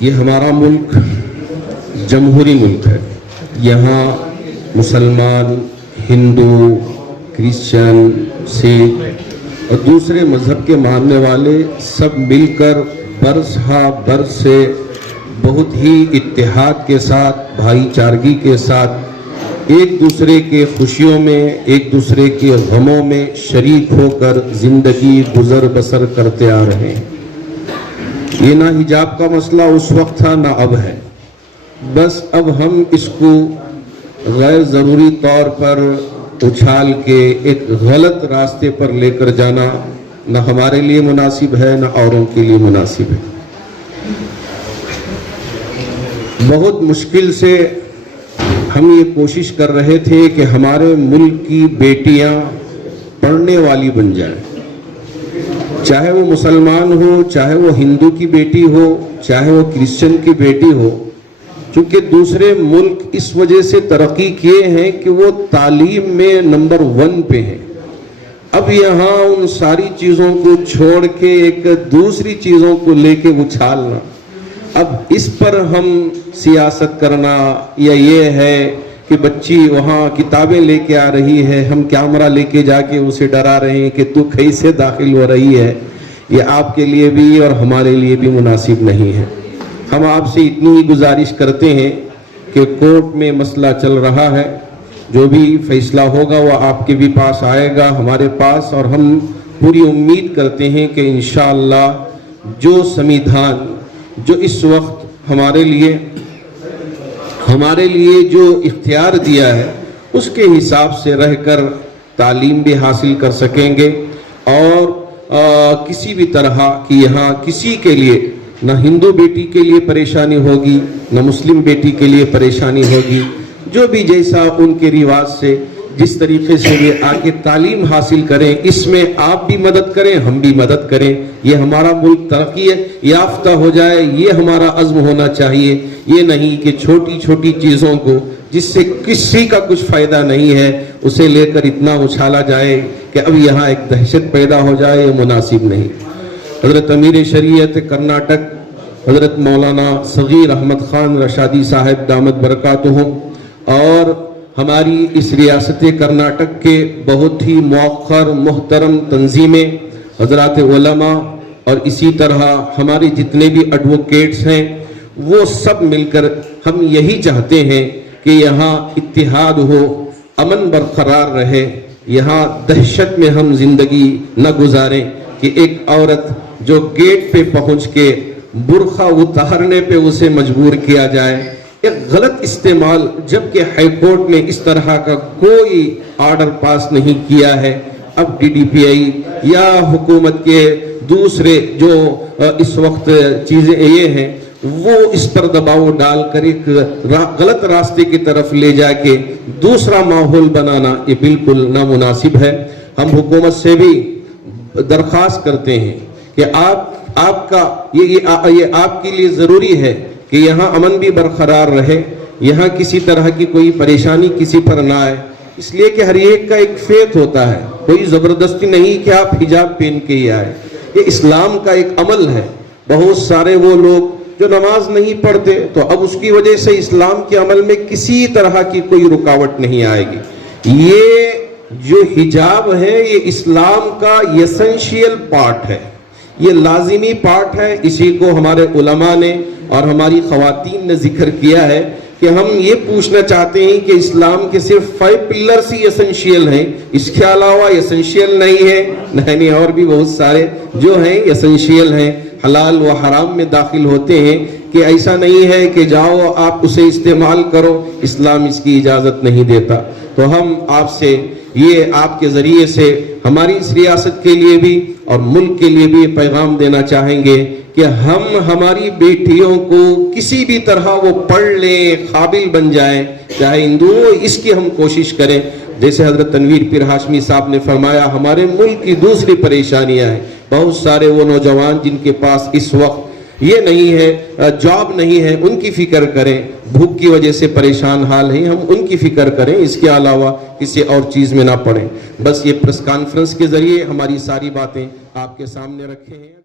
یہ ہمارا ملک جمہوری ملک ہے. یہاں مسلمان، ہندو، کرسچن، سکھ اور دوسرے مذہب کے ماننے والے سب مل کر برس ہا برس سے بہت ہی اتحاد کے ساتھ، بھائی چارگی کے ساتھ ایک دوسرے کے خوشیوں میں، ایک دوسرے کے غموں میں شریک ہو کر زندگی گزر بسر کرتے آ رہے ہیں. یہ نہ حجاب کا مسئلہ اس وقت تھا نہ اب ہے. بس اب ہم اس کو غیر ضروری طور پر اچھال کے ایک غلط راستے پر لے کر جانا نہ ہمارے لیے مناسب ہے نہ اوروں کے لیے مناسب ہے. بہت مشکل سے ہم یہ کوشش کر رہے تھے کہ ہمارے ملک کی بیٹیاں پڑھنے والی بن جائیں، چاہے وہ مسلمان ہو، چاہے وہ ہندو کی بیٹی ہو، چاہے وہ کرسچن کی بیٹی ہو. چونکہ دوسرے ملک اس وجہ سے ترقی کیے ہیں کہ وہ تعلیم میں نمبر 1 پہ ہیں. اب یہاں ان ساری چیزوں کو چھوڑ کے ایک دوسری چیزوں کو لے کے اچھالنا، اب اس پر ہم سیاست کرنا، یا یہ ہے کہ بچی وہاں کتابیں لے کے آ رہی ہے، ہم کیمرہ لے کے جا کے اسے ڈرا رہے ہیں کہ تو کیسے داخل ہو رہی ہے، یہ آپ کے لیے بھی اور ہمارے لیے بھی مناسب نہیں ہے. ہم آپ سے اتنی ہی گزارش کرتے ہیں کہ کورٹ میں مسئلہ چل رہا ہے، جو بھی فیصلہ ہوگا وہ آپ کے بھی پاس آئے گا، ہمارے پاس، اور ہم پوری امید کرتے ہیں کہ انشاءاللہ جو سمویدھان جو اس وقت ہمارے لیے جو اختیار دیا ہے اس کے حساب سے رہ کر تعلیم بھی حاصل کر سکیں گے، اور کسی بھی طرح کی یہاں کسی کے لیے نہ ہندو بیٹی کے لیے پریشانی ہوگی نہ مسلم بیٹی کے لیے پریشانی ہوگی. جو بھی جیسا ان کے رواج سے جس طریقے سے یہ آ کے تعلیم حاصل کریں، اس میں آپ بھی مدد کریں، ہم بھی مدد کریں. یہ ہمارا ملک ترقی یافتہ ہو جائے، یہ ہمارا عزم ہونا چاہیے. یہ نہیں کہ چھوٹی چھوٹی چیزوں کو جس سے کسی کا کچھ فائدہ نہیں ہے اسے لے کر اتنا اچھالا جائے کہ اب یہاں ایک دہشت پیدا ہو جائے. یہ مناسب نہیں. حضرت امیر شریعت کرناٹک حضرت مولانا صغیر احمد خان رشادی صاحب دامت برکاتہم اور ہماری اس ریاست کرناٹک کے بہت ہی موقر محترم تنظیمیں، حضرات علماء اور اسی طرح ہمارے جتنے بھی ایڈوکیٹس ہیں، وہ سب مل کر ہم یہی چاہتے ہیں کہ یہاں اتحاد ہو، امن برقرار رہے، یہاں دہشت میں ہم زندگی نہ گزاریں کہ ایک عورت جو گیٹ پہ پہنچ کے برقع اتارنے پہ اسے مجبور کیا جائے. ایک غلط استعمال، جبکہ ہائی کورٹ نے اس طرح کا کوئی آرڈر پاس نہیں کیا ہے. اب ڈی ڈی پی آئی یا حکومت کے دوسرے جو اس وقت چیزیں یہ ہیں وہ اس پر دباؤ ڈال کر ایک غلط راستے کی طرف لے جا کے دوسرا ماحول بنانا یہ بالکل نامناسب ہے. ہم حکومت سے بھی درخواست کرتے ہیں کہ آپ کا یہ آپ کے لیے ضروری ہے کہ یہاں امن بھی برقرار رہے، یہاں کسی طرح کی کوئی پریشانی کسی پر نہ آئے. اس لیے کہ ہر ایک کا ایک فیت ہوتا ہے، کوئی زبردستی نہیں کہ آپ حجاب پہن کے ہی آئے. یہ اسلام کا ایک عمل ہے. بہت سارے وہ لوگ جو نماز نہیں پڑھتے تو اب اس کی وجہ سے اسلام کے عمل میں کسی طرح کی کوئی رکاوٹ نہیں آئے گی. یہ جو حجاب ہے یہ اسلام کا ایسنشیل پارٹ ہے، یہ لازمی پارٹ ہے. اسی کو ہمارے علماء نے اور ہماری خواتین نے ذکر کیا ہے کہ ہم یہ پوچھنا چاہتے ہیں کہ اسلام کے صرف 5 پلرز ہی ایسنشیل ہیں، اس کے علاوہ ایسنشیل نہیں ہے. نہیں، اور بھی بہت سارے جو ہیں ایسنشیل ہیں، حلال و حرام میں داخل ہوتے ہیں کہ ایسا نہیں ہے کہ جاؤ آپ اسے استعمال کرو، اسلام اس کی اجازت نہیں دیتا. تو ہم آپ سے یہ آپ کے ذریعے سے ہماری اس ریاست کے لیے بھی اور ملک کے لیے بھی پیغام دینا چاہیں گے کہ ہم ہماری بیٹیوں کو کسی بھی طرح وہ پڑھ لیں، قابل بن جائیں، چاہے ہندو ہو، اس کی ہم کوشش کریں. جیسے حضرت تنویر پیر ہاشمی صاحب نے فرمایا، ہمارے ملک کی دوسری پریشانیاں ہیں. بہت سارے وہ نوجوان جن کے پاس اس وقت یہ نہیں ہے، جاب نہیں ہے، ان کی فکر کریں. بھوک کی وجہ سے پریشان حال ہیں، ہم ان کی فکر کریں، اس کے علاوہ کسی اور چیز میں نہ پڑیں. بس یہ پریس کانفرنس کے ذریعے ہماری ساری باتیں آپ کے سامنے رکھے ہیں.